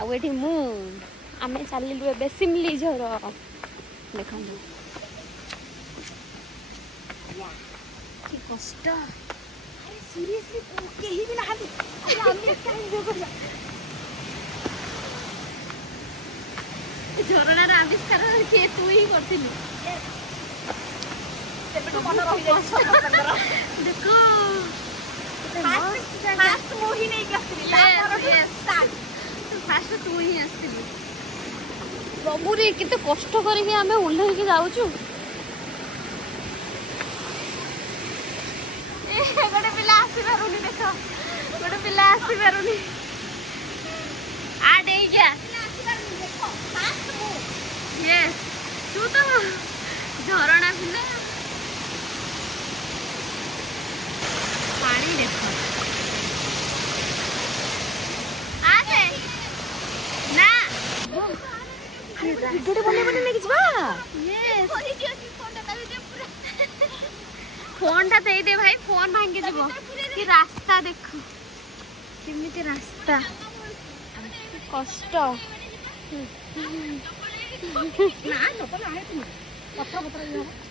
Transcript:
आउ एठी मु आमे चलिलु एबे सिमली झर देखनु कि कष्ट अरे सीरियसली केही भी नहाती अरे आमे काहे जो कर झरणार आविष्कार के तू ही करथिलु तेबे तो मन रहि जाई देखो फास्ट मु ही नहीं करथिलि फास्ट तू ही आसथिलु प्रभु रे केते कष्ट करके आमे उल्लेख के जाउछु ए गोटे पिला आसी पारुनी देखो गोटे पिला आसी पारुनी आ देई जा देखो फास्ट मु यस तू तो झरणा पिला पानी देखो आसे ना वीडियो बने बने लेके जबा यस फोन टा दे दे भाई फोन भांगे जबो कि रास्ता देखो केमिति रास्ता कष्ट ना चपल आहे तुम पत्र पत्र